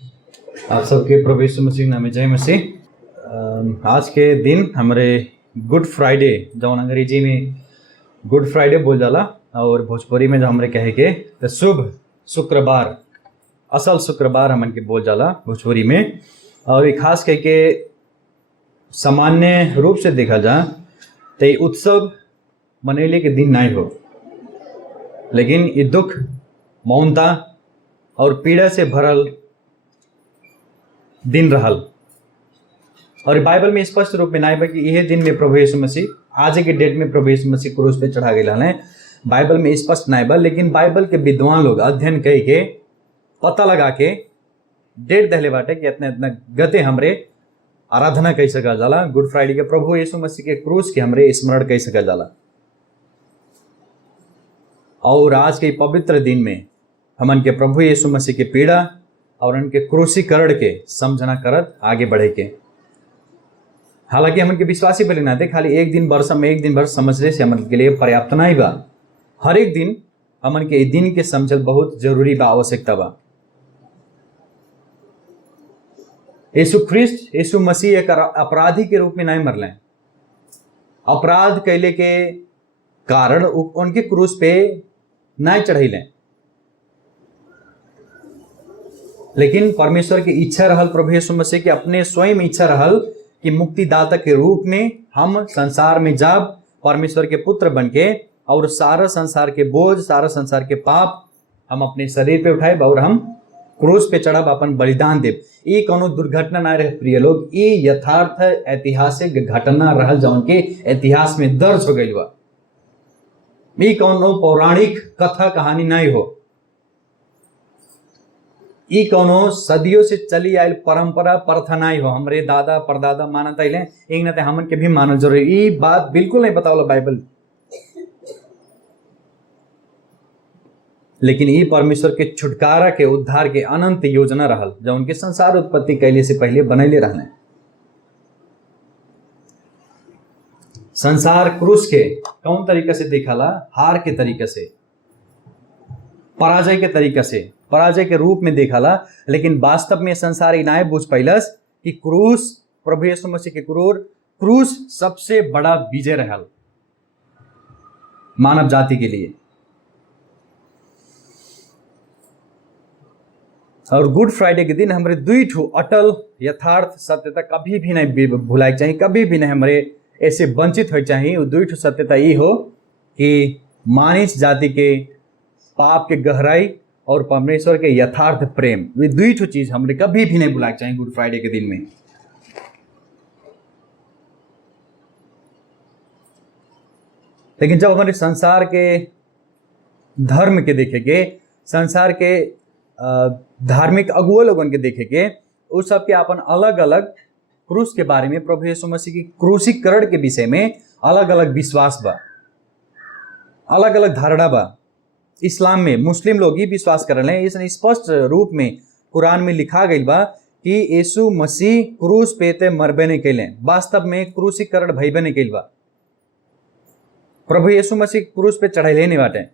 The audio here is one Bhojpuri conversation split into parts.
आप सबके प्रभु यीशु मसीह नाम में जय मसीह। आज के दिन हमारे गुड फ्राइडे, जो अंग्रेजी में गुड फ्राइडे बोल जाला और भोजपुरी में जो हमारे कहे के तो शुभ शुक्रवार, असल शुक्रवार हमन के बोल जाला भोजपुरी में। और ये खास कह के सामान्य रूप से देखा जा तो ये उत्सव मनैले के दिन नहीं हो, लेकिन ये दुख, मौनता और पीड़ा से भरल दिन रहल। और बाइबल में स्पष्ट रूप में नहीं बा कि यह दिन में प्रभु यीशु मसीह आज के डेट में प्रभु यीशु मसीह क्रूस पे चढ़ा गए हैं। बाइबल में स्पष्ट नहीं बा, लेकिन बाइबल के विद्वान लोग अध्ययन कह के पता लगा के डेट दहले बाटे कि इतना इतना गते हमरे आराधना कह सका जाला, गुड फ्राइडे के प्रभु यीशु मसीह के क्रूस के हमरे स्मरण कह सका जाला। और आज के पवित्र दिन में हमन के प्रभु यीशु मसीह के पीड़ा और उनके क्रूसीकरण के समझना करत आगे बढ़े के। हालांकि हमन के विश्वासी बने नाते खाली एक दिन वर्ष में एक दिन वर्ष समझने से हमन के लिए पर्याप्त नहीं बा। हर एक दिन हमन के दिन के समझल बहुत जरूरी बा, आवश्यकता बा। यीशु ख्रिस्ट, यीशु मसीह एक अपराधी के रूप में नहीं मरले। अपराध कैले के कारण उनके क्रूस पे नहीं चढ़ैले, लेकिन परमेश्वर की इच्छा रहल प्रभु यीशु मसीह के अपने स्वयं इच्छा रहल कि मुक्तिदाता के रूप में हम संसार में जाब, परमेश्वर के पुत्र बनके, और सारा संसार के बोझ, सारा संसार के पाप हम अपने शरीर पे उठाए और हम क्रूस पे चढ़ब, अपन बलिदान देव। ये कोनो दुर्घटना ना रहे प्रिय लोग, ये यथार्थ ऐतिहासिक घटना रहल जौन के इतिहास में दर्ज हो गई बा। ये कोनो पौराणिक कथा कहानी नहीं हो, ई कोनो सदियों से चली आयल परंपरा प्रथा नहीं हो। हमरे दादा परदादा मानत आइले, एक नाते हमन के भी मानल जरूरी। ई बात बिल्कुल नहीं बतावला बाइबल, लेकिन ई परमेश्वर के छुटकारा के उद्धार के अनंत योजना रहल जो उनके संसार उत्पत्ति कैले से पहले बनैले रहने। संसार क्रूस के कौन तरीका से देखला? हार के तरीका से, पराजय के तरीका से, पराजय के रूप में देखला। लेकिन वास्तव में संसार इनाय बुझ पैलस कि क्रूस, प्रभु यीशु मसीह के क्रूस सबसे बड़ा विजय रहल मानव जाति के लिए। और गुड फ्राइडे के दिन हमारे दुई ठो अटल यथार्थ सत्यता कभी भी नहीं भुलाए चाहिए, कभी भी नहीं हमारे ऐसे वंचित हो चाहिए। वो दुई ठो सत्यता ये हो कि मानव जाति के पाप के गहराई और परमेश्वर के यथार्थ प्रेम, वे दुई ठो चीज हमने कभी भी नहीं भुलाए चाहिए गुड फ्राइडे के दिन में। लेकिन जब हमारे संसार के धर्म के देखेंगे, संसार के धार्मिक अगुआ लोगन के देखेंगे, उस सब के अपन अलग अलग क्रूस के बारे में, प्रभु यीशु मसीह की क्रूसीकरण के विषय में अलग अलग विश्वास बा, अलग अलग धारणा बा। इस्लाम में मुस्लिम लोग ही विश्वास कर रहे हैं, इसने स्पष्ट रूप में कुरान में लिखा गई बा कि यीशु मसीह क्रूस पे ते मरबे नहीं कैले, वास्तव में क्रूसीकरण भइबे नहीं कैल बा। प्रभु यीशु मसीह क्रूस पे चढ़ाइले नहीं बाटे।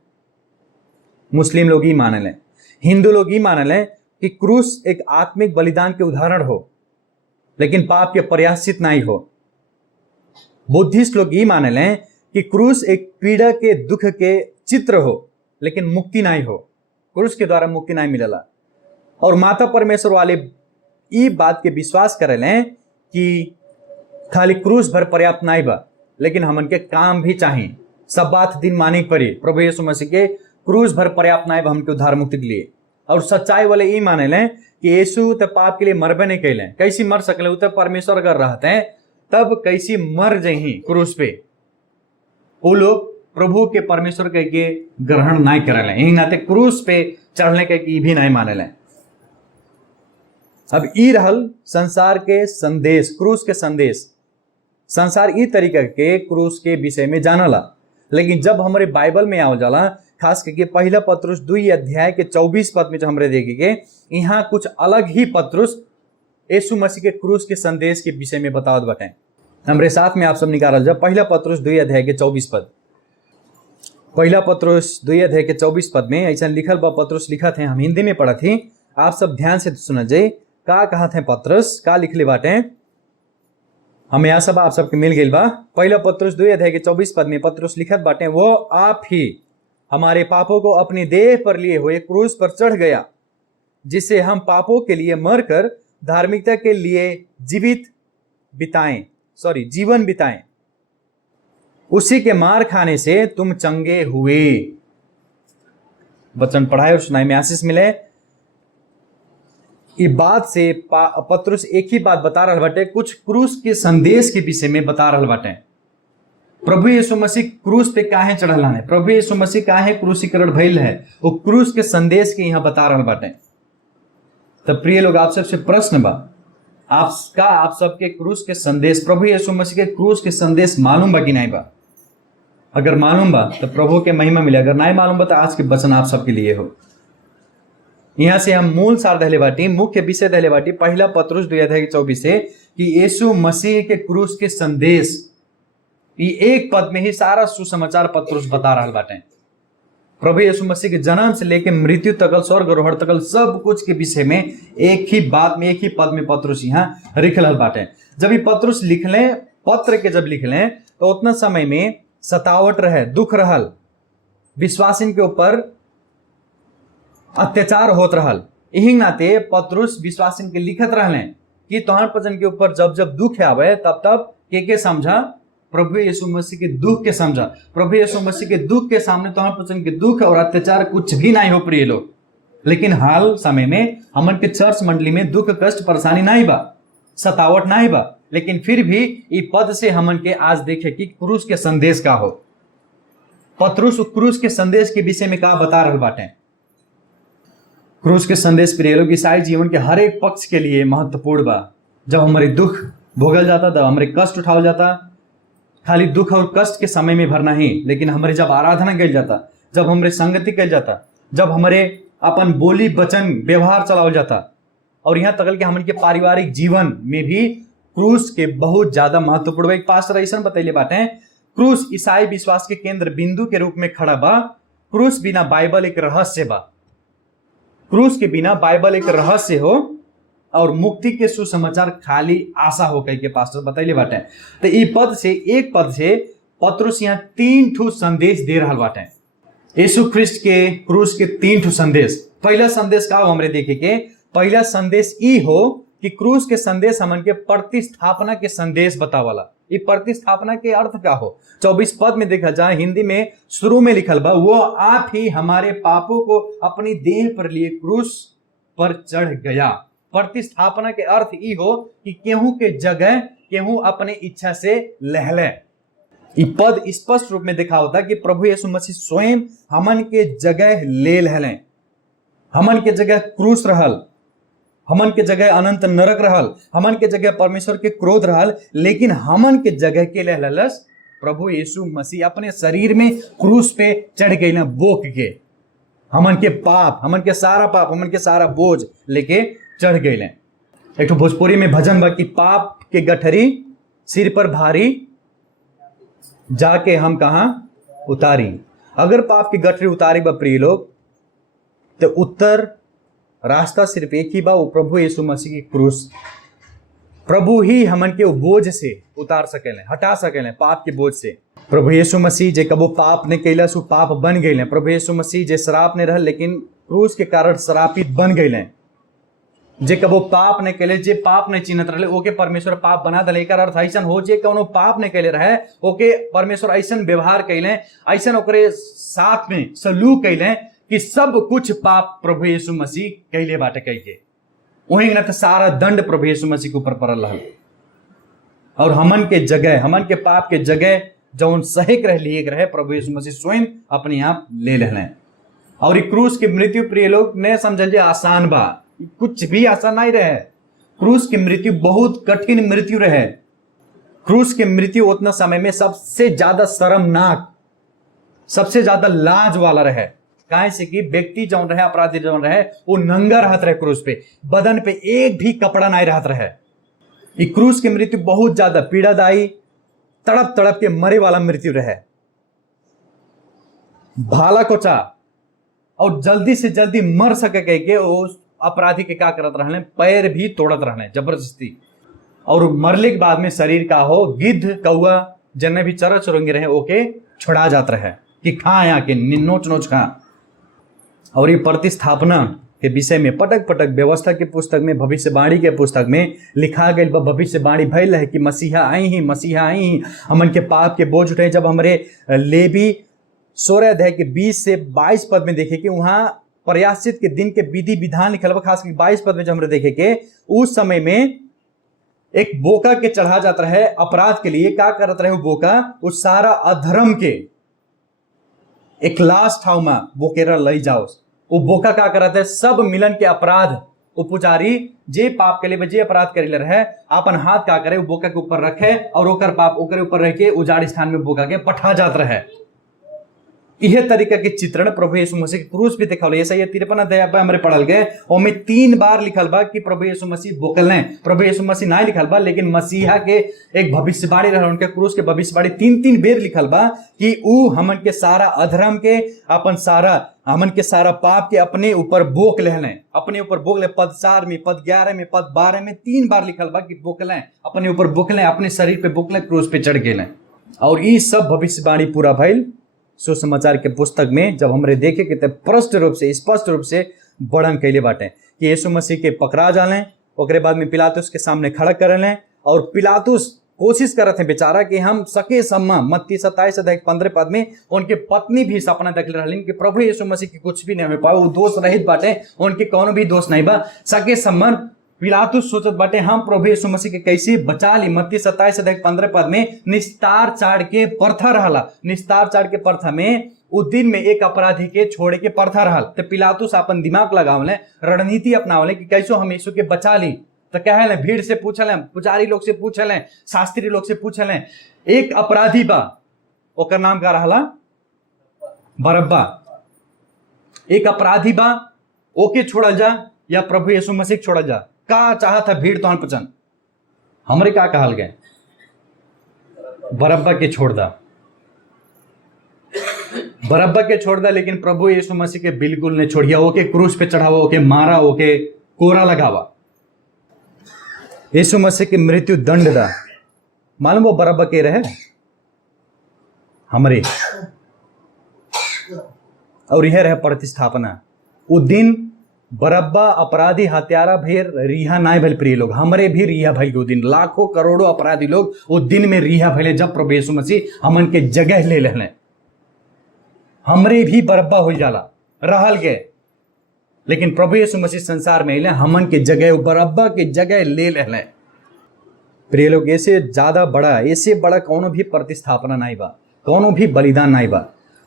मुस्लिम लोग ही मानल हैं, हिंदू लोग ही मानल हैं कि क्रूस एक आत्मिक बलिदान के उदाहरण हो, लेकिन पाप के प्रायश्चित नहीं हो। बुद्धिस्ट लोग ही मानल हैं कि क्रूस एक पीड़ा के दुख के चित्र हो, लेकिन मुक्ति नहीं हो, क्रूस के द्वारा मुक्ति नहीं मिलला। और माता परमेश्वर वाले ये बात के विश्वास करेले कि खाली क्रूस भर पर्याप्त नहीं बा, लेकिन हमन के काम भी चाहिए, सब बात दिन माने पड़ी। प्रभु यीशु मसीह के क्रूस भर पर्याप्त नहीं बा हमके उद्धार मुक्ति के लिए। और सच्चाई वाले ये माने लें कि यीशु तो पाप के लिए मरबे नहीं कैले, कैसी मर सकले? तो परमेश्वर अगर रहते हैं तब कैसी मर जही क्रूस पे। वो लोग प्रभु के परमेश्वर के ग्रहण नहीं करले, यही नाते क्रूस पे चढ़ने के भी नहीं माने। अब ई रहल संसार के संदेश, क्रूस के संदेश। संसार ई तरीका के क्रूस के विषय में जानला, लेकिन जब हमारे बाइबल में आओ जाला, खास करके पहला पत्रुस 2 अध्याय के 24 पद में जो हमरे देखेंगे, यहाँ कुछ अलग ही पत्रुस यीशु मसीह के क्रूस के संदेश के विषय में बतावत बाटे। हमरे साथ में आप सब निकाल जा पहला पत्रुस 2 अध्याय के 24 पद। पहला पत्रुस 2 अध्याय के 24 पद में ऐसा लिखल बा, पत्रुस लिखा थे, हम हिंदी में पढ़ा थी आप सब ध्यान से सुना जाए का कहा थे पत्रस का लिखले बाटे। हमें यह सब आप सबके मिल गई बा। पहला पत्रस 2:24 में पत्रस लिखत बाटे, वो आप ही हमारे पापों को अपनी देह पर लिए हुए क्रूस पर चढ़ गया, जिससे हम पापों के लिए मरकर धार्मिकता के लिए जीवन बिताएं। उसी के मार खाने से तुम चंगे हुए। वचन पढ़ाए और सुनाए में आशीष मिले। इस बात से पत्रस एक ही बात बता रहा बाटे, कुछ क्रूस के संदेश के विषय में बता रहा बाटे। प्रभु यीशु मसीह क्रूस पे काहे चढ़ल है, प्रभु यीशु मसीह काहे क्रूसीकरण भइल है, वो क्रूस के संदेश के यहाँ बता रहा बाटे। तब प्रिय लोग, आप सबसे प्रश्न बा, आप सबके क्रूस के संदेश, प्रभु यीशु मसीह के क्रूस के संदेश मालूम बा कि नहीं बा? अगर मालूम बा तो प्रभु के महिमा मिले, अगर नहीं मालूम बा तो आज के वचन आप सबके लिए हो। यहाँ से हम मूल सार दहले बाटी, मुख्य विषय दहले बाटी पहला पत्रस 2:24 से कि यीशु मसीह के क्रूस के संदेश, ये एक पद में ही सारा सुसमाचार पत्रस बता रहा बाटे। प्रभु यीशु मसीह के जन्म से लेकर मृत्यु तकल, स्वर्ग आरोहण तकल सब कुछ के विषय में एक ही बात में, एक ही पद में पत्रस यहाँ लिख रहा बाटे। जब ये पत्रस लिख लें, पत्र के जब लिख लें तो उतना समय में सतावट रहे, दुख रहल, विश्वासिन के ऊपर अत्याचार होत रहल। यही नाते पत्रस विश्वासिन के लिखत रहले कि तोहर पजन के ऊपर जब जब दुख आवे तब तब के समझा, प्रभु यीशु मसीह के दुख के समझा। प्रभु यीशु मसीह के दुख के सामने तोहर पजन के दुख और अत्याचार कुछ भी नहीं हो प्रिय लोग। लेकिन हाल समय में हमन के चर्च मंडली में दुख कष्ट परेशानी नहीं बा, सतावट नहीं बा, लेकिन फिर भी ये पद से हमन के आज देखे कि क्रूस के संदेश का हो। पत्रस क्रूस के संदेश के विषय में का बता रहे बाटे। क्रूस के संदेश प्रिय लोग ईसाई जीवन के हर एक पक्ष के लिए महत्वपूर्ण बा। जब हमारे दुख भोगल जाता, जब हमारे कष्ट उठावल जाता, खाली दुख और कष्ट के समय में भरना ही, लेकिन हमारे जब आराधना कल जाता, जब हमारे संगति कल जाता, जब हमारे अपन बोली वचन व्यवहार चलावल जाता, और यहाँ तक कि हमारे के पारिवारिक जीवन में भी क्रूस के बहुत ज्यादा महत्वपूर्ण। एक पास्टर ऐसा बतैले बाटे, क्रूस ईसाई विश्वास के केंद्र बिंदु के रूप में खड़ा बा। क्रूस बिना बाइबल एक रहस्य बा, क्रूस के बिना बाइबल एक रहस्य हो और मुक्ति के सुसमाचार खाली आशा हो कह के पास्टर बतैले बाटे। तो एक पद से पत्रस यहाँ 3 ठो संदेश दे रहा बाटे। यीशु ख्रिस्ट के क्रूस के 3 ठो संदेश। पहला संदेश का हो हमरे देखे के, पहला संदेश ई हो कि क्रूस के संदेश हमन के प्रतिस्थापना के संदेश बतावाला। ये प्रतिस्थापना के अर्थ क्या हो? 24 पद में देखा जाए, हिंदी में शुरू में लिखल बा, वो आप ही हमारे पापों को अपनी देह पर लिए क्रूस पर चढ़ गया। प्रतिस्थापना के अर्थ ई हो कि केहू के जगह केहू अपने इच्छा से लहले। ये पद स्पष्ट रूप में देखा होता कि प्रभु यीशु मसीह स्वयं हमन के जगह ले लहले, हमन के जगह क्रूस रहल, हमन के जगह अनंत नरक रहल, हमन के जगह परमेश्वर के क्रोध रहल, लेकिन हमन के जगह के लहलस प्रभु यीशु मसीह अपने शरीर में क्रूस पे चढ़ गई ना, बोक के हमन के पाप, हमन के सारा पाप, हमन के सारा बोझ लेके चढ़ गई। एक तो भोजपुरी में भजन बा कि पाप के गठरी सिर पर भारी, जाके हम कहां उतारी। अगर पाप की गठरी उतारी बा प्रिय लोग, तो उत्तर रास्ता सिर्फ एक ही बा, वो प्रभु यीशु मसीह की क्रूस। प्रभु ही हमन के बोझ से उतार सकेले, हटा सकेले पाप के बोझ से। प्रभु यीशु मसीह जे कबो पाप ने कैला सु पाप बन गए। प्रभु यीशु मसीह जे शराब ने रह, लेकिन क्रूस के कारण शरापित बन गए। जे कबो पाप ने कैले, जे पाप ने चिन्हत रहे, ओके परमेश्वर पाप बना दले। एकर अर्थ ऐसा हो जे कोनो पाप ने कैले रहे, ओके परमेश्वर ऐसा व्यवहार कैले, ऐसा ओकरे साथ में सलूक कैले कि सब कुछ पाप प्रभु यीशु मसीह कैले बाटे कह के। वहीं न सारा दंड प्रभु यीशु मसीह के ऊपर पड़ल रहा, और हमन के जगह, हमन के पाप के जगह जौन सहिक रह लिए रहे, प्रभु यीशु मसीह स्वयं अपने आप ले लें। और क्रूस की मृत्यु प्रिय लोग ने समझल जे आसान बा, कुछ भी आसान नहीं रहे। क्रूस की मृत्यु बहुत कठिन मृत्यु रहे। क्रूस की मृत्यु उतना समय में सबसे ज्यादा शर्मनाक, सबसे ज्यादा लाज वाला रहे। काहे से कि व्यक्ति जौन रहे, अपराधी जौन रहे, वो नंगा रहत रहे क्रूस पे, बदन पे एक भी कपड़ा नहीं रहत रहे। ये क्रूस की मृत्यु बहुत ज्यादा पीड़ादायी, तड़प तड़प के मरे वाला मृत्यु रहे। भाला कोचा और जल्दी से जल्दी मर सके कह के वो अपराधी के का करत रहले, पैर भी तोड़त रहले जबरदस्ती। और मरले के बाद में शरीर का हो गिद्ध कौआ जन्ने भी चर चुरंगे रहे ओके छोड़ा जात रहे कि खा यहाँ के नोच नोच खा। और ये प्रतिस्थापना के विषय में पटक पटक व्यवस्था के पुस्तक में, भविष्यवाणी के पुस्तक में लिखा गई भविष्यवाणी भइल है कि मसीहा आई ही हमन के पाप के बोझ उठे। जब हमारे लेवी 16 अध्याय के 20 से 22 पद में देखे कि वहाँ प्रयाश्चित के दिन के विधि विधान लिखल बा, खास 22 पद में जब हमरे देखे के उस समय में एक बोका के चढ़ा जाता रहे अपराध के लिए। क्या करत रहे वो बोका, उस सारा अधर्म के एक लास्ट ठाव में बोकेरा लई जाओ। वो बोका का करत है, सब मिलन के अपराध वो पुजारी जे पाप के लिए जे अपराध करे रहे अपन हाथ का करे वो बोका के ऊपर रखे और ओकर पाप ओकर ऊपर रख के उजाड़ स्थान में बोका के पठा जात रहे। यह तरीका के चित्रण प्रभु यीशु मसीह के क्रूस भी दिखावल। ऐसा ये 53 अध्याय पर हमरे पढ़ल गए और में 3 बार लिखल बा कि प्रभु यीशु मसीह बोकल। प्रभु यीशु मसीह ना लिखल बा, लेकिन मसीहा के एक भविष्यवाणी रहे, उनके क्रूस के भविष्यवाणी 3-3 बेर लिखल बा कि ऊ हमन के सारा अधर्म के अपन सारा हमन के सारा पाप के अपने ऊपर बोक लेने, अपने ऊपर बोक ले। पद 4 में, पद 11 में, पद 12 में 3 बार लिखल बा कि बोकलें, अपने ऊपर बोकलें, अपने शरीर पे बोकलें, क्रूस पे चढ़ गेलें। और ये सब भविष्यवाणी पूरा भइल सुसमाचार के पुस्तक में। जब हमरे देखे कि स्पष्ट रूप से वर्णन कैले बाटे कि यीशु मसीह के पकड़ा जालें, ओकरे बाद में पिलातुस के सामने खड़ा कर लें। और पिलातुस कोशिश करत है बेचारा कि हम सके सम्मा, मत्ती 27 अध्याय 15 पद में उनके पत्नी भी सपना देख रहलिन कि प्रभु यीशु मसीह के कुछ भी नहीं हो पाए, वो दोष रहित बाटे, उनके कौनो भी दोष नहीं बा, सके सम्मा। पिलातुस सोचत बाटे हम प्रभु यीशु मसीह के कैसे बचा ली। मत्ती 27 अध्याय 15 पद में निस्तार चाड़ के प्रथा रहला, निस्तार चाड़ के प्रथा में उस दिन में एक अपराधी के छोड़े के प्रथा रहल। तो पिलातुस अपन दिमाग लगावले, रणनीति अपनावले कि कैसो हम यीशु के बचा ली। तो कहे भीड़ से पूछलें, पुजारी लोग से पूछलें, शास्त्री लोग से पूछलें, एक अपराधी बा ओकर नाम का रहला बरब्बा, एक अपराधी बा ओके छोड़ल जा या प्रभु यीशु मसीह छोड़ल जा, का चाहत है भीड़ तोहन पचन। हमरे का कहल गए, बरब्बा के छोड़ दा, बरब्बा के छोड़ दा, लेकिन प्रभु यीशु मसीह के बिल्कुल नहीं छोड़िया। ओके क्रूस पे चढ़ावा, ओके मारा, ओके कोरा लगावा, यीशु मसीह की मृत्यु दंड दा। मालूम वो बरब्बा के रहे हमरे, और यह रहे प्रतिस्थापना। वो दिन बरब्बा अपराधी हत्यारा भेर रिहा नाय भइल। प्रिय लोग, हमरे भी रिहा भइल। वो दिन लाखों करोड़ों अपराधी लोग वो दिन में रिहा भइले जब प्रभु यीशु मसीह हमन के जगह ले लेने। हमरे भी बरब्बा हो जाला रहल गए, लेकिन प्रभु यीशु मसीह संसार में अले हमन के जगह बरब्बा के जगह ले लेने। प्रिय लोग, ऐसे ज्यादा बड़ा, ऐसे बड़ा कौनो भी प्रतिस्थापना नहीं बा, कौनो भी बलिदान नहीं बा।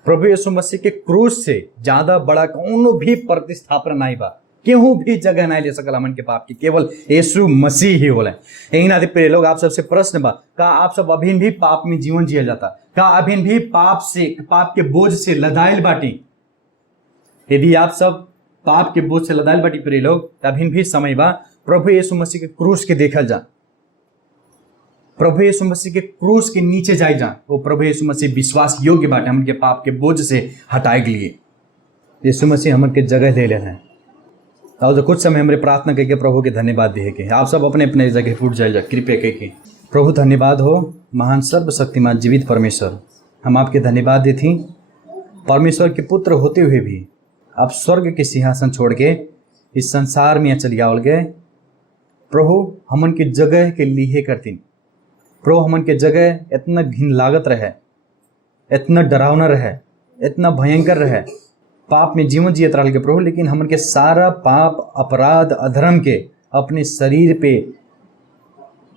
प्रभु यीशु मसीह के क्रूस से ज्यादा बड़ा कौनो भी प्रतिस्थापना नहीं बा। केहू भी जगह नहीं ले सकल हमन के पाप की, केवल यीशु मसीह ही बोले। यही नाते प्रिय लोग, आप सबसे प्रश्न बा, का आप सब अभी भी पाप में जीवन जिया जाता? का अभी भी पाप के बोझ से लदाइल बाटी? यदि आप सब पाप के बोझ से लदाइल बाटी प्रिय लोग, अभी भी समय बा प्रभु यीशु मसीह के क्रूस के देखल जा, प्रभु यीशु मसीह के क्रूस के नीचे जाए जा। वो प्रभु यीशु मसीह विश्वास योग्य बाटे हमन के पाप के बोझ से हटाए के लिए। यीशु मसीह हमन के जगह ले लेना है। और जो कुछ समय हमारे प्रार्थना करके प्रभु के धन्यवाद दिए के आप सब अपने अपने जगह फूट जाए जा कृपया करके। प्रभु धन्यवाद हो महान सर्वशक्तिमान जीवित परमेश्वर, हम आपके धन्यवाद देती। परमेश्वर के पुत्र होते हुए भी आप स्वर्ग के सिंहासन छोड़ के इस संसार में चली आवल गए। प्रभु हमन के जगह के लिए करती। प्रभु हमन के जगह इतना घिन लागत रहे, इतना डरावना रहे, इतना भयंकर रहे, पाप में जीवन जियत रह के प्रभु, लेकिन हमन के सारा पाप अपराध अधर्म के अपने शरीर पे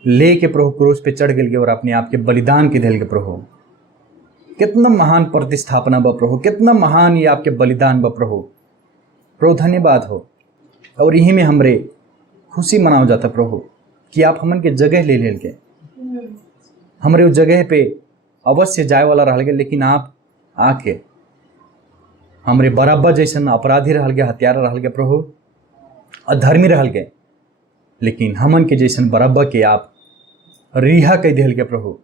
ले के प्रभु क्रूस पे चढ़ गए और अपने आप के बलिदान के दिल के प्रभु। कितना महान प्रतिस्थापना बा प्रभु, कितना महान ये आपके बलिदान बा प्रभु। प्रभु धन्यवाद हो। और यही में हमरे खुशी मनाओ जाता प्रभु कि आप हमन के जगह ले ले के हमरे उस जगह पे अवश्य जाए वाला रह गए, लेकिन आप आके हमरे बराब्बा जैसन अपराधी रह गए, हत्यारा रह गए प्रभु, अधर्मी रह गए, लेकिन हमन के जैसन बराब्बा के आप रिहा कह दिल के प्रभु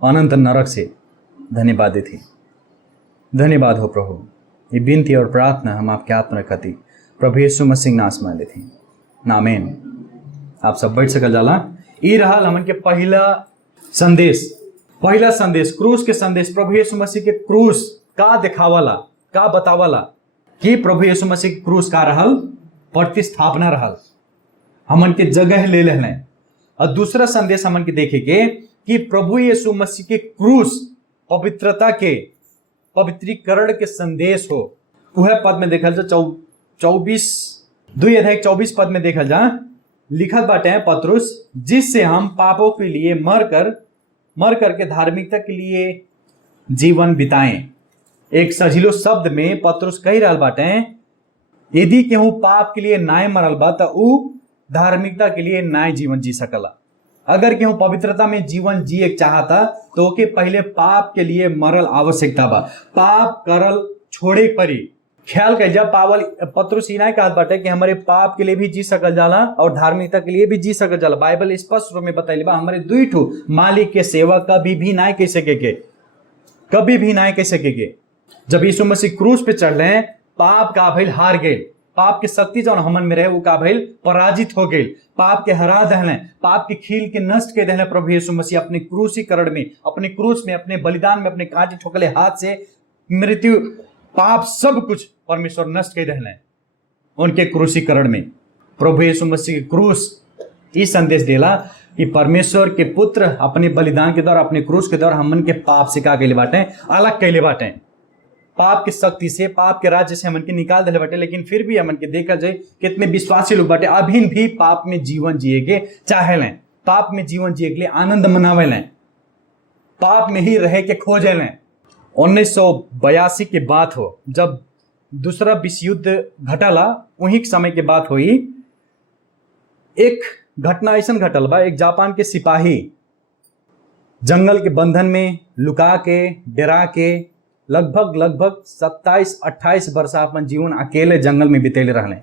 अनंत नरक से। धन्यवाद देती। धन्यवाद हो प्रभु। ये विनती और प्रार्थना हम आपके हाथ में रखती प्रभु यीशु मसीह नाश मान लेते नामेन। आप सब बैठ सकल जाला। ई रहल हमन के पहला संदेश क्रूस के संदेश। प्रभु यीशु मसीह के क्रूस का दिखावला, का बतावला कि प्रभु यीशु मसीह के क्रूस का रहल, प्रतिस्थापना रहल, हमन के जगह ले लेने। और दूसरा संदेश हमन के देखेंगे कि प्रभु यीशु मसीह के क्रूस पवित्रता के, पवित्रीकरण के संदेश हो। वह पद में देखल जा 2 पद में देखल जा लिखत बाटे हैं पतरुस, जिससे हम पापों के लिए मर करके धार्मिकता के लिए जीवन बिताएं। एक सजीलो शब्द में पतरुस कही रहल बाटे हैं, यदि केहू पाप के लिए नाय मरल बा त ऊ धार्मिकता के लिए नाय जीवन जी सकला। अगर केहू पवित्रता में जीवन जिए चाहता तो ओके पहले पाप के लिए मरल आवश्यकता बा, पाप करल छोड़े परी। ख्याल कर जा, पतरुस इना कहत बाटे कि हमारे पाप के लिए भी जी सकल जाला और धार्मिकता के लिए भी जी सकल जाला। बाइबल स्पष्ट रूप में बताइले बा, हमारे दुई ठो मालिक के सेवा कभी भी नाय कह सके, कभी भी नाय कह सके। जब यीशु मसीह क्रूस पे चढ़ रहे, पाप का भइल हार गए, पाप की शक्ति जो हमन में रहे वो का भइल पराजित हो गई, पाप के हरा दहले, पाप के खील के नष्ट के दहले। प्रभु यीशु मसीह अपने क्रूसीकरण में, अपने क्रूस में, अपने बलिदान में, अपने कांटे ठोकले हाथ से मृत्यु, पाप सब कुछ परमेश्वर नष्ट के दहले उनके क्रूसीकरण में। प्रभु यीशु मसीह के क्रूस इस संदेश देला कि परमेश्वर के पुत्र अपने बलिदान के द्वारा, अपने क्रूस के द्वारा हमन के पाप से का कैले बाटे, अलग कैले बाटे, पाप की शक्ति से, पाप के राज्य से हमन के निकाल दिले बाटे। लेकिन फिर भी हमन के देखा जाए कितने विश्वासी लोग बाटे अभी भी पाप में जीवन जिए के चाहे लें, पाप में जीवन जिए के लिए आनंद मनावे लें, पाप में ही रह के खोजे लें। 1982 की बात हो, जब दूसरा विश्व युद्ध घटला, वही समय के बात हुई। एक घटना ऐसा घटल बा, एक जापान के सिपाही जंगल के बंधन में लुका के, डरा के लगभग 27-28 वर्ष अपन जीवन अकेले जंगल में बितेले रहले।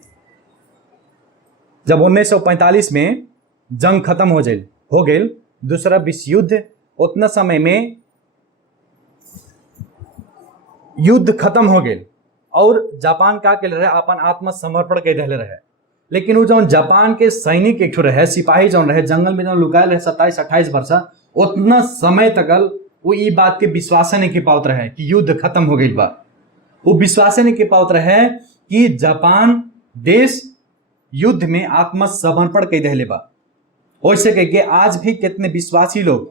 जब 1945 में जंग खत्म हो गई, दूसरा विश्व युद्ध, उतना समय में युद्ध खत्म हो गई और जापान का के रहे अपन आत्मसमर्पण के दहले रहे। लेकिन वो जो जापान के सैनिक एक रहे, सिपाही जो रहे, जंगल में जो लुकायल रहे 27-28 वर्ष, उतना समय तक वो ये बात के विश्वास नहीं के पावत रहे कि युद्ध खत्म हो गई बा। वो विश्वास नहीं के पावत रहे कि जापान देश युद्ध में आत्मसमर्पण के दहले बा। वैसे कह के आज भी कितने विश्वासी लोग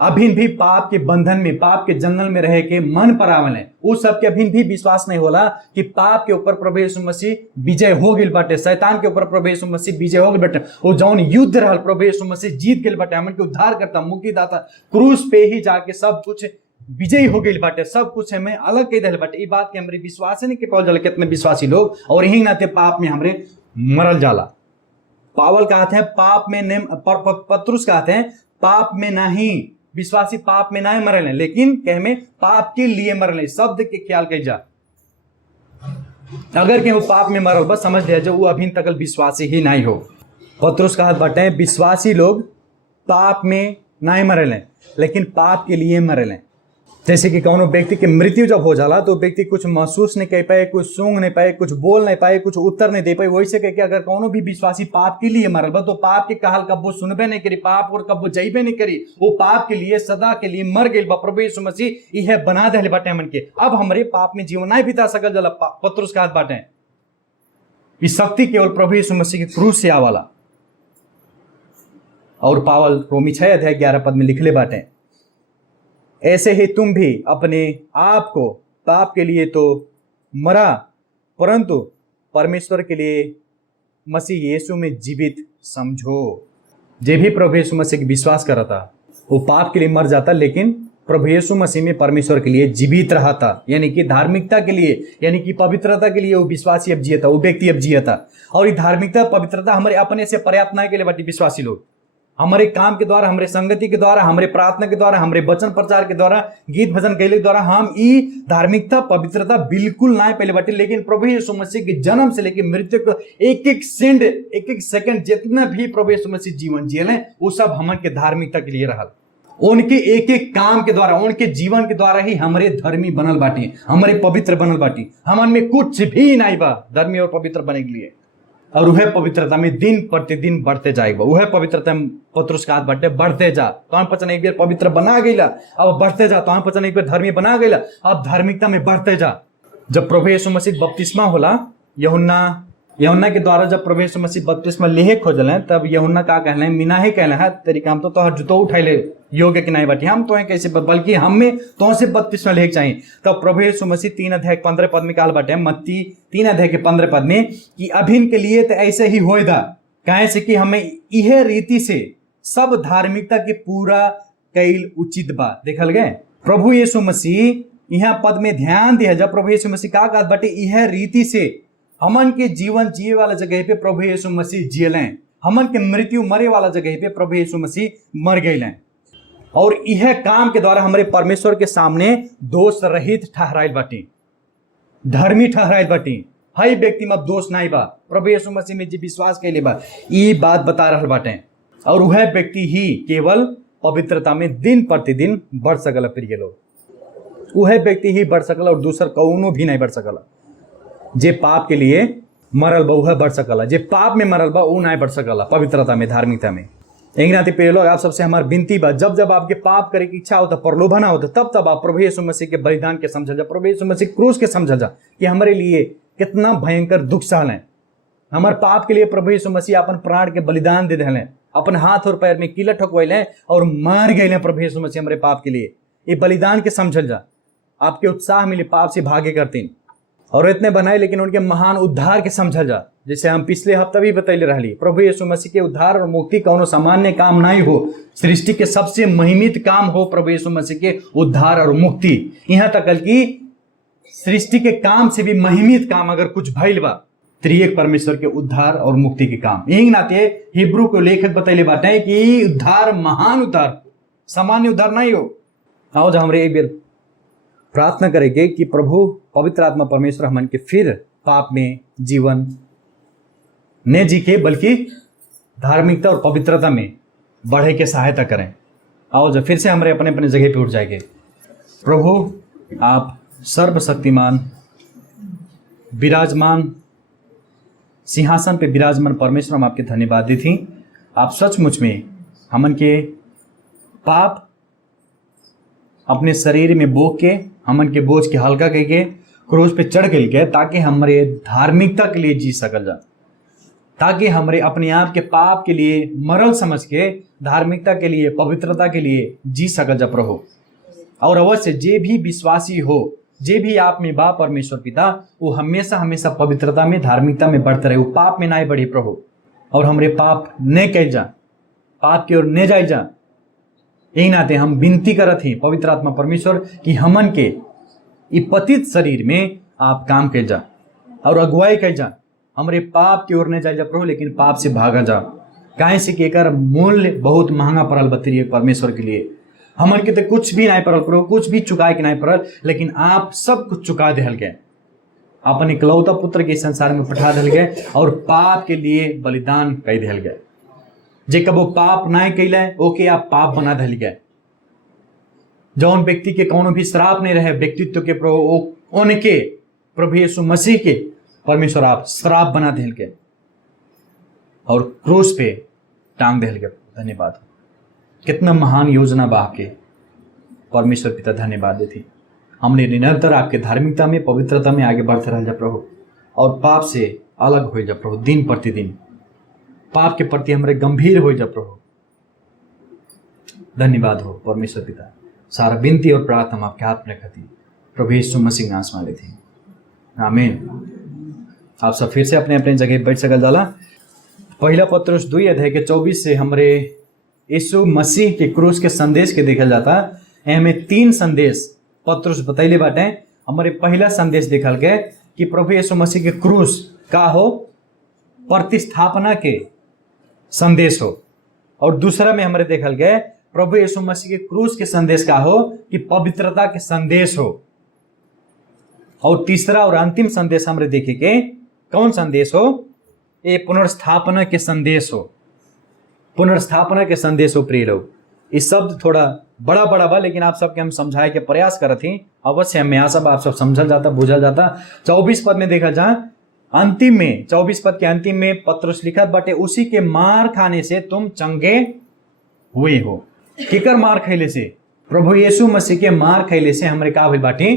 अभी भी पाप के बंधन में, पाप के जंगल में रह के मन पर आवले, उस सबके अभी भी विश्वास नहीं होला कि पाप के ऊपर प्रभु यीशु मसीह विजय हो गई बाटे, शैतान के ऊपर प्रभु यीशु मसीह विजय हो गई बाटे। वो जौन युद्ध रहल प्रभु यीशु मसीह जीत गई बाटे, हमन के उद्धार करता, मुक्तिदाता, क्रूस पे ही जाके सब कुछ विजय हो गई बाटे, सब कुछ हमें अलग कह दिल बाटे। ये बात के हमारे विश्वास नहीं के पावल जाला कितने विश्वासी लोग, और यही नाते पाप में हमरे मरल जाला। पावल कहते हैं पाप में, पतरुस कहते हैं पाप में नहीं, विश्वासी पाप में नहीं मरले, लेकिन कह में पाप के लिए मरले। शब्द के ख्याल कही जा, अगर केहू पाप में मरल बस समझ लिया जो वो अभी तक विश्वासी ही नहीं हो। पतरुस कहत बाटे विश्वासी लोग पाप में नहीं मरले, लेकिन पाप के लिए मरले। जैसे कि कौनो व्यक्ति की मृत्यु जब हो जाला तो व्यक्ति कुछ महसूस नहीं कर पाए, कुछ सूंघ नहीं पाए, कुछ बोल नहीं पाए, कुछ उत्तर नहीं दे पाए। वैसे कह के अगर कौनो भी विश्वासी पाप के लिए मरल बा तो पाप के कहल कब्बो सुनबे नहीं करी, पाप और कब्बो जइबे नहीं करी, वो पाप के लिए सदा के लिए मर गई बा। प्रभु यीशु मसीह यह बना दे बाटे हमन के, अब हमरे पाप में जीवन नहीं बिता सकल जाला। पतरुस कहत बाटे इस शक्ति केवल प्रभु यीशु मसीह के क्रूस से आवाला। और पावल रोमी 6:11 में लिखले बाटे ऐसे ही तुम भी अपने आप को पाप के लिए तो मरा, परंतु परमेश्वर के लिए मसीह यीशु में जीवित समझो। जे भी प्रभु यीशु मसीह की विश्वास कर रहा था वो पाप के लिए मर जाता, लेकिन प्रभु यीशु मसीह में परमेश्वर के लिए जीवित रहा था, यानी कि धार्मिकता के लिए, यानी कि पवित्रता के लिए वो विश्वासी अब जिया था, वो व्यक्ति अब जिया था। और ये धार्मिकता पवित्रता हमारे अपने से पर्याप्त नहीं के लिए बाटी विश्वासी लोग, हमारे काम के द्वारा, हमारे संगति के द्वारा, हमारे प्रार्थना के द्वारा, हमारे वचन प्रचार के द्वारा, गीत भजन गैले के द्वारा हम ये धार्मिकता पवित्रता बिल्कुल ना पहले बाटे। लेकिन प्रभु यीशु मसीह के जन्म से लेकर मृत्यु को एक एक सेकंड जितना भी प्रभु यीशु मसीह जीवन जिये वो सब हमन के धार्मिकता के लिए रहल। उनके एक एक काम के द्वारा, उनके जीवन के द्वारा ही हमारे धर्मी बनल बाटी, हमारे पवित्र बनल बाटी। हमन में कुछ भी नहीं बा धर्मी और पवित्र बने के लिए। और वह पवित्रता में दिन प्रतिदिन बढ़ते जाएगा। वह पवित्रता में पत्रुस का हाथ बढ़ते बढ़ते जा, तो हम पचन एक बार पवित्र बना गईला, अब बढ़ते जा, तो हम पचन एक बार धर्मी बना गईला, अब धार्मिकता में बढ़ते जा। जब प्रभु यीशु मसीह बपतिस्मा होला, यूहन्ना के द्वारा जब प्रभु यीशु मसीह बपतिस्मा लेहे खोजल है, तब यूहन्ना का कहले मीना ही कहले है तेरी काम तो तोहर जुतो उठैले योग्य कि नहीं बाटी, हम तो कैसे, बल्कि हमें तो से बपतिस्मा लेके चाहिए। तब प्रभु यीशु मसीह 3:15 में कहल बाटे, मत्ती 3:15 में कि अभिन के लिए तो ऐसे ही होएगा, काहे से कि हमें यह रीति से सब धार्मिकता के पूरा कैल उचित बा। देखल गए प्रभु यीशु मसीह यहाँ पद में ध्यान दिया, जब प्रभु यीशु मसीह का कहत बाटे यह रीति से हमन के जीवन जिए वाला जगह पे प्रभु यीशु मसीह जियले, हमन के मृत्यु मरे वाला जगह पे प्रभु यीशु मसीह मर गए, और यह काम के द्वारा हमारे परमेश्वर के सामने दोष रहित ठहराइल बाटी, धर्मी ठहराइल बाटी। हई व्यक्ति में दोष नहीं बा, प्रभु यीशु मसीह में जी विश्वास कैले बा ये बात बता रहा बाटे, और वह व्यक्ति ही केवल पवित्रता में दिन प्रतिदिन बढ़ सकल। प्रिय लोग, वह व्यक्ति ही बढ़ सकल और दूसर कौनो भी नहीं बढ़ सकल। जे पाप के लिए मरल बा वह बढ़ सकला, जे पाप में मरल बा वो नहीं बढ़ सकला पवित्रता में, धार्मिकता में। एक नाते प्रिय लोग, आप सबसे हमारी विनती बा, जब जब आपके पाप करे की इच्छा होता, प्रलोभन होता, तब तब आप प्रभु यीशु मसीह के बलिदान के समझ जा, प्रभु यीशु मसीह क्रूस के समझ जा कि हमारे लिए कितना भयंकर दुख सहल है। हमारे पाप के लिए प्रभु यीशु मसीह अपन प्राण के बलिदान दे दिले, अपन हाथ और पैर में कीला ठोकवैले और मार गए प्रभु यीशु मसीह हमारे पाप के लिए। ये बलिदान के समझल जा, आपके उत्साह मिले पाप से भागे करतीन और इतने बनाए, लेकिन उनके महान उद्धार के समझल जा। जैसे हम पिछले हफ्ता भी बतैले रहली, प्रभु यीशु मसीह के उद्धार और मुक्ति कौनो सामान्य काम नहीं हो, सृष्टि के सबसे महिमित काम हो प्रभु यीशु मसीह के उद्धार और मुक्ति। यहाँ तक कि सृष्टि के काम से भी महिमित काम अगर कुछ भइल बा, त्रिएक परमेश्वर के उद्धार और मुक्ति के काम। यही नाते हिब्रू को लेखक बतैले बाटे कि उद्धार महान उद्धार, सामान्य उद्धार नहीं हो। आओ जा हमरे एक बेर प्रार्थना करेंगे कि प्रभु पवित्र आत्मा परमेश्वर हमन के फिर पाप में जीवन न जी के, बल्कि धार्मिकता और पवित्रता में बढ़े के सहायता करें। आओ जब फिर से हमारे अपने अपने जगह पे उठ जाएंगे। प्रभु आप सर्वशक्तिमान विराजमान सिंहासन पे विराजमान परमेश्वर, हम आपके धन्यवाद दी थी। आप सचमुच में हमन के पाप अपने शरीर में बोक के, हमन के बोझ के हल्का करके क्रूस पे चढ़ के, ताकि हमारे धार्मिकता के लिए जी सकल जा, ताकि हमारे अपने आप के पाप के लिए मरल समझ के धार्मिकता के लिए, पवित्रता के लिए जी सकल जा प्रभु। और अवश्य जे भी विश्वासी हो, जे भी आप में बा परमेश्वर पिता, वो हमेशा हमेशा पवित्रता में, धार्मिकता में बढ़ते रहे, वो पाप में ना बढ़े प्रभु। और हमारे पाप न कैल जा, पाप की ओर न जाए जा। यही नाते हम विनती करत ही पवित्र आत्मा परमेश्वर कि हमन के इ पतित शरीर में आप काम कैल जा और अगुवाई कैल जा, हमरे पाप की ओर न जाए जा प्रभु, लेकिन पाप से भागा जा। काहे से कि एकर मूल्य बहुत महंगा पड़ल बतरिए परमेश्वर के लिए। हमन के तो कुछ भी नहीं पड़ल प्रभु, कुछ भी चुकाए के नहीं पड़ल, लेकिन आप सब कुछ चुका दिल गए, अपन इकलौता पुत्र के संसार में पठा दिल गए और पाप के लिए बलिदान कर दिल गए। जे कबो पाप नहीं कैले ओके आप पाप बना दिल गए। जौन व्यक्ति के कोनो भी श्राप नहीं रहे व्यक्तित्व के प्रभु, उनके प्रभु यीशु मसीह के परमेश्वर आप श्राप बना दिल गए और क्रूस पे टांग दिल गए। धन्यवाद, कितना महान योजना बा आपके परमेश्वर पिता, धन्यवाद देती। हमने निरंतर आपके धार्मिकता में, पवित्रता में आगे बढ़ते रह जा प्रभु, और पाप से अलग हो जा प्रभु। दिन प्रतिदिन पाप के प्रति हमारे गंभीर हो जा प्रभु। धन्यवाद हो परमेश्वर पिता। सारा विनती और प्रार्थना हम आपके हाथ में रखती प्रभु यीशु मसीह नाम मांगे थी, आमीन। आप सब फिर से अपने अपने जगह बैठ सकल जाला। पहला पत्रुस 2:24 से हमारे यीशु मसीह के क्रूस के संदेश के देखल जाता। हमें 3 संदेश पत्रुस बतैले बाटे। हमारे पहला संदेश देखल गए कि प्रभु यीशु मसीह के क्रूस का हो, प्रतिस्थापना के संदेश हो, और दूसरा में हमारे देखल गए प्रभु यीशु मसीह के क्रूस के संदेश का हो कि पवित्रता के संदेश हो, और तीसरा और अंतिम संदेश हमारे देखे के कौन संदेश हो, ये पुनर्स्थापना के संदेश हो। पुनर्स्थापना के संदेश हो। प्रिय लोग, ये शब्द थोड़ा बड़ा बड़ा बा, लेकिन आप सबके हम समझाए के प्रयास करत ही। अवश्य हमें यहाँ सब आप सब समझल जाता, बुझल जाता। 24 पद में देखा जा, अंतिम में 24 पद के अंतिम में पत्रुस लिखत बाटे, उसी के मार खाने से तुम चंगे हुए हो। केकर मार खैले से? प्रभु यीशु मसीह के मार खैले से हमरे का भइल बाटी?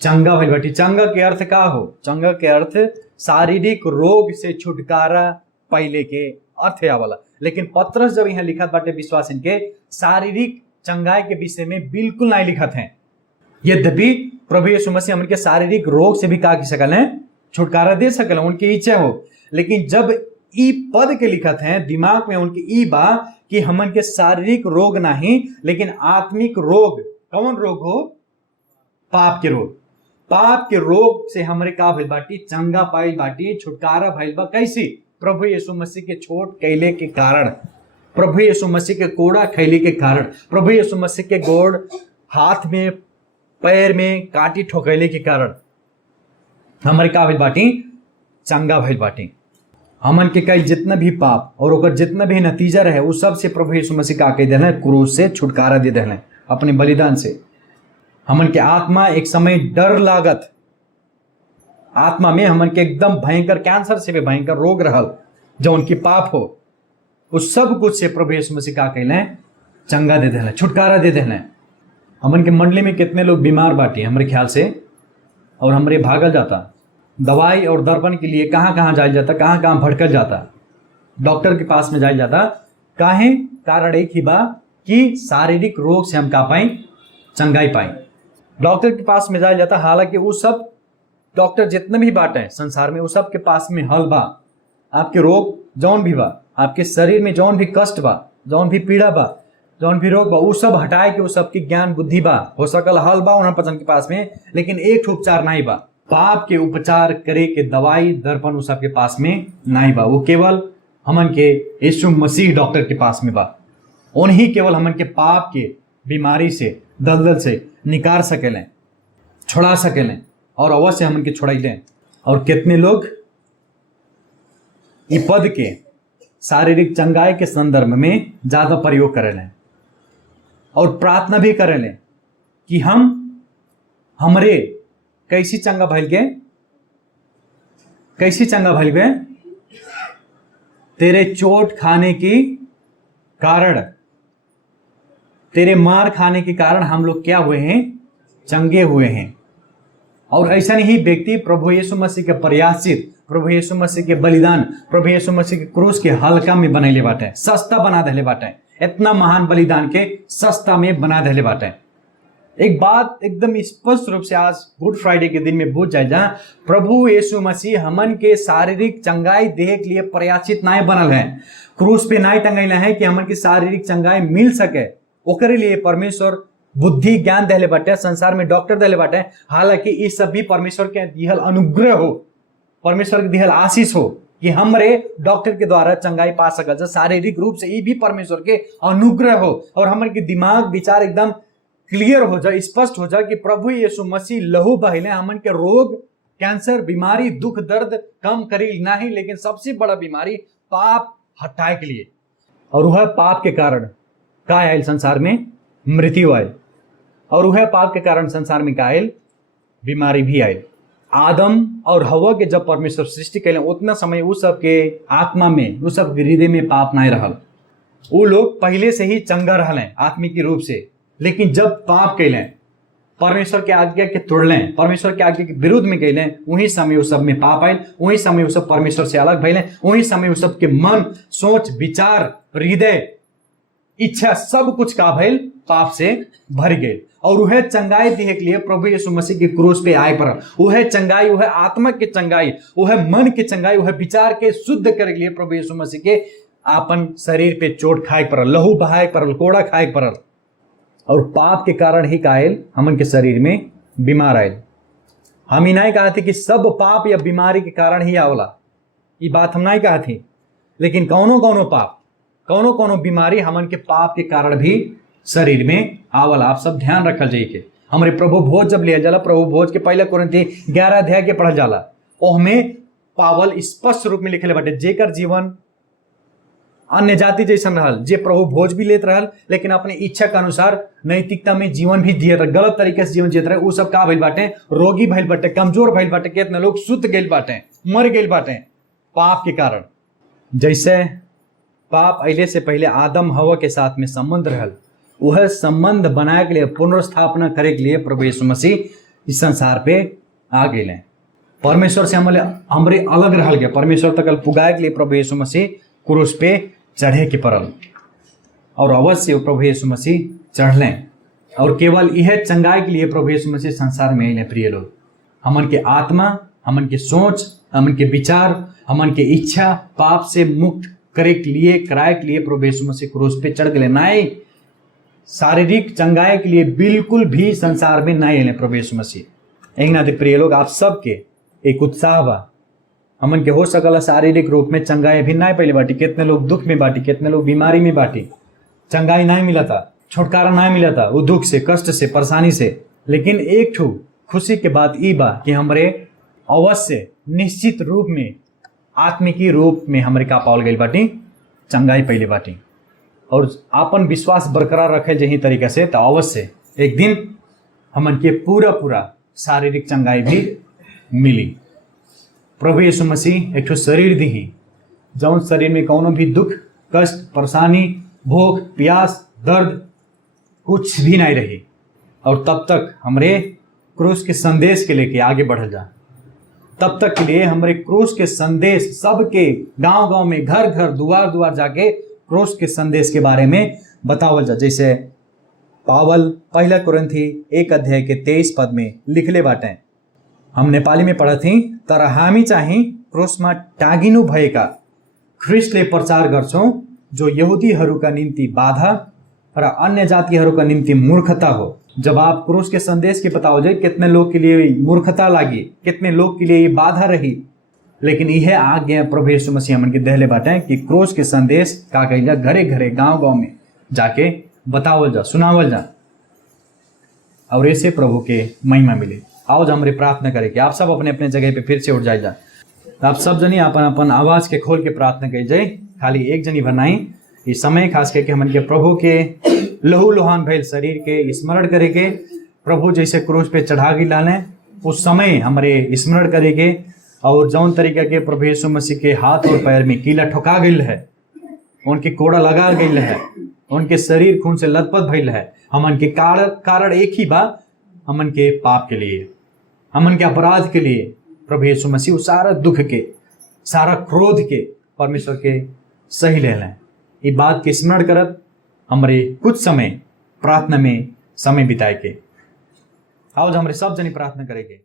चंगा भइल बाटी। चंगा के अर्थ का हो? चंगा के अर्थ शारीरिक रोग से छुटकारा पहले के अर्थ है वाला। लेकिन पत्रस जब यहाँ लिखत बाटे विश्वास इनके शारीरिक चंगाई के विषय में बिल्कुल नहीं लिखत हैं। यद्यपि प्रभु यीशु मसीह हमन के शारीरिक रोग से भी का सकल है, छुटकारा दे सकल, उनकी इच्छा हो। लेकिन जब ई पद के लिखत हैं, दिमाग में उनकी ई बा कि हमन के शारीरिक रोग नहीं, लेकिन आत्मिक रोग। कौन रोग हो? पाप के रोग। पाप के रोग से हमरे का भइल बाटी? चंगा पाइल बाटी, छुटकारा भइल बा। कैसी? प्रभु यीशु मसीह के छोट कैले के कारण, प्रभु यीशु मसीह के कोड़ा खैले के कारण, प्रभु यीशु मसीह के गोड़ हाथ में पैर में काटी ठोकैले के कारण हमारे का भइल बाटी? चंगा भइल बाटी। हमन के कई जितना भी पाप और ओकर जितना भी नतीजा रहे वो सब से प्रभु यीशु मसीह का कह दिले, क्रूस से छुटकारा दे दिले अपने बलिदान से। हमन के आत्मा एक समय डर लागत, आत्मा में हमन के एकदम भयंकर कैंसर से भी भयंकर रोग रहल जो उनकी पाप हो, उस सब कुछ से प्रभु यीशु मसीह का कहले चंगा दे दिले, छुटकारा दे दिले। हमन के मंडली में कितने लोग बीमार बाटी हमारे ख्याल से, और हमरे भागल जाता दवाई और दर्पण के लिए, कहाँ कहाँ जाया जाता, कहाँ कहाँ भटकल जाता, डॉक्टर के पास में जाया जाता। काहे? कारण एक ही बा कि शारीरिक रोग से हम का पाए? चंगाई पाए। डॉक्टर के पास में जाया जाता, हालांकि वो सब डॉक्टर जितने भी बाटे संसार में, वो सब के पास में हल बा। आपके रोग जौन भी बा, आपके शरीर में जौन भी कष्ट बा, जौन भी पीड़ा बा, जौन भी रोग बा, वो सब हटाए के वो सबकी ज्ञान बुद्धि बा, हो सकल हल बा उन्हें पसंद के पास में, लेकिन एक उपचार नहीं बा। पाप के उपचार करे के दवाई दर्पण वो सबके पास में नहीं बा। वो केवल हमन के यीशु मसीह डॉक्टर के पास में बा। उन्हीं केवल हमन के पाप के बीमारी से, दलदल से निकाल सकेलें, छुड़ा सकेलें, और अवश्य हमन के छुड़ाइलें। और कितने लोग इस पद के शारीरिक चंगाई के संदर्भ में ज्यादा प्रयोग करेलें और प्रार्थना भी करेलें कि हमरे कैसी चंगा भइल के, कैसी चंगा भइल के? तेरे चोट खाने की कारण, तेरे मार खाने के कारण हम लोग क्या हुए हैं? चंगे हुए हैं। और ऐसा ही व्यक्ति प्रभु यीशु मसीह के प्रयासित, प्रभु यीशु मसीह के बलिदान, प्रभु यीशु मसीह के क्रूस के हल्का में बनैले बाटे, सस्ता बना देले बाटे। इतना महान बलिदान के सस्ता में बना देले बाटे। एक बात एकदम स्पष्ट रूप से आज गुड फ्राइडे के दिन में बुझ जाए, जहां प्रभु यीशु मसीह हमन के शारीरिक चंगाई देह के लिए प्रयासित नहीं बनल है, क्रूस पे नहीं टंगैले है कि हमन की शारीरिक चंगाई मिल सके। ओकरे लिए परमेश्वर बुद्धि ज्ञान देले बाटे, संसार में डॉक्टर देले बाटे। हालांकि इस सब भी परमेश्वर के दिहल अनुग्रह हो, परमेश्वर के दिहल आशीष हो कि हमरे डॉक्टर के द्वारा चंगाई पा सकल। शारीरिक रूप से ये भी परमेश्वर के अनुग्रह हो और हमन के दिमाग विचार एकदम क्लियर हो जाए, स्पष्ट हो जाए कि प्रभु यीशु मसीह लहू बहिले हमन के रोग, कैंसर, बीमारी, दुख दर्द कम करी नहीं, लेकिन सबसे बड़ा बीमारी पाप हटाए के लिए। और वह पाप के कारण का आयल संसार में? मृत्यु आयल। और वह पाप के कारण संसार में का आयल? बीमारी भी आयल। आदम और हवा के जब परमेश्वर सृष्टि कैले उतना समय उस सब के आत्मा में, उस सब हृदय में पाप नहीं रहल। वो लोग पहले से ही चंगा रहले आत्मिक रूप से, लेकिन जब पाप कैले, परमेश्वर के आज्ञा के तोड़लें, परमेश्वर के आज्ञा के विरुद्ध में कैले, वही समय उस सब में पाप आयल, वही समय उस सब परमेश्वर से अलग भइले, वही समय उस सब के मन, सोच, विचार, हृदय, इच्छा सब कुछ का भइल? पाप से भर गए। और वह चंगाई दिए के लिए प्रभु यीशु मसीह के क्रूस पे आए पर, वह चंगाई, वह आत्मा के चंगाई, वह मन के चंगाई, वह विचार के शुद्ध करे के लिए प्रभु यीशु मसीह के आपन शरीर पे चोट खाए पड़ल, लहू बहाए पड़ल, कोड़ा खाए पड़ल। और पाप के कारण ही कायल हमन के शरीर में बीमार आयल। हम ही नहीं कहा थे कि सब पाप या बीमारी के कारण ही आवला, ये बात हम नहीं कहा थी। लेकिन कौनो कौनो पाप, कौनो कौनो बीमारी हमन के पाप के कारण भी शरीर में आवला। आप सब ध्यान रखल जाइए कि हमारे प्रभु भोज जब लिया जाला, प्रभु भोज के पहले कुरिन्थी 11 अध्याय के पढ़ल जाला, ओहमे पावल स्पष्ट रूप में लिखले बाटे, जेकर जीवन अन्य जाति जैसन रहल, जे प्रभु भोज भी लेत रहल लेकिन अपने इच्छा के अनुसार नैतिकता में जीवन भी जियत रहे, गलत तरीके से जीवन जियत रहे। उ सब का भइल बाटे, रोगी भइल बाटे, कमजोर भइल बाटे, कितने लोग सुत गइल बाटे, मर गइल बाटे पाप के कारण। जैसे पाप अइले से पहले आदम हवा के साथ में संबंध रहल, वह संबंध बनाए के लिए, पुनर्स्थापना करे के लिए प्रभु यीशु मसीह इस संसार पे आ गए। परमेश्वर से हमरे अलग रहल गया, परमेश्वर तक पुगाए के लिए प्रभु यीशु मसीह क्रूस पे चढ़े के पड़ल, और अवश्य प्रभु यीशु मसीह चढ़ले। और केवल यह चंगाई के लिए प्रभु यीशु मसीह संसार में अइले। प्रिय लोग, हमन के आत्मा, हमन के सोच, हमन के विचार, हमन के इच्छा पाप से मुक्त करे के लिए, कराए के लिए प्रभु यीशु मसीह क्रूस पे चढ़ गए। नहीं, शारीरिक चंगाई के लिए बिल्कुल भी संसार में नहीं अइले प्रभु यीशु मसीह। एक नाते प्रिय लोग, आप सबके एक उत्साह बा, हमन के हो सकला शारीरिक रूप में चंगाई भी नहीं पहले बाटी। कितने लोग दुख में बाटी, कितने लोग बीमारी में बाटी, चंगाई नहीं मिला था, छुटकारा नहीं मिला था वो दुख से, कष्ट से, परेशानी से। लेकिन एक ठू खुशी के बात ई बा कि हमरे अवश्य निश्चित रूप में आत्मिकी रूप में हमरे का पावल गई बाटी, चंगाई पहले बाटी। और आपन विश्वास बरकरार रखे जही तरीके से, तो अवश्य एक दिन हमन के पूरा शारीरिक चंगाई भी मिली। प्रभु यीशु मसीह एक ठो शरीर दी, जौन शरीर में कौनो भी दुख, कष्ट, परेशानी, भूख, प्यास, दर्द कुछ भी नहीं रही। और तब तक हमरे क्रूस के संदेश के लेके आगे बढ़ल जा, तब तक के लिए हमरे क्रूस के संदेश सबके गांव में, घर घर, दुआर जाके क्रूस के संदेश के बारे में बतावल जा। जैसे पावल पहला कुरिन्थी 1:23 में लिखले बाटे, हम नेपाली में पढ थी, तर हामी चाहिँ क्रूसमा टागिनु भएका ख्रिस्टले प्रचार गर्छौं, जो यहुदीहरूका निम्ति बाधा र अन्य जातिहरूका निम्ति मूर्खता हो। जब आप क्रूस के संदेश के बताओ जाए, कितने लोग के लिए मूर्खता लगी, कितने लोग के लिए ये बाधा रही, लेकिन यह आज्ञा प्रभु यीशु मसीह हमन के देहले बाटे कि क्रूस के संदेश का कइल जा, घरे घरे, गांव में जाके बतावल जा, सुनावल जा, और ऐसे प्रभु के महिमा मिले। आओ हमरे प्रार्थना करें कि आप सब अपने अपने जगह पे फिर से उठ जाए जा। आप सब जनी अपन अपन आवाज के खोल के प्रार्थना करी जाए। खाली एक जनी बनाई इस समय खास करके हमन के प्रभु के लहू लुहान भइल शरीर के स्मरण करे के, प्रभु जैसे क्रूस पे चढ़ा गी लाने उस समय हमारे स्मरण करे के, और जौन तरीका के प्रभु यीशु मसीह के हाथ और पैर में कीला ठोका गई है, उनके कोड़ा लगा गई है, उनके शरीर खून से लथपथ भइल है। हमन के कारण एक ही बा, हमन के पाप के लिए, हमन के अपराध के लिए प्रभु यीशु मसीह सारा दुख के, सारा क्रोध के परमेश्वर के सही ले लें। ये बात के स्मरण करत हमारे कुछ समय प्रार्थना में समय बिताए के। आओ हमारे सब जनी प्रार्थना करेंगे।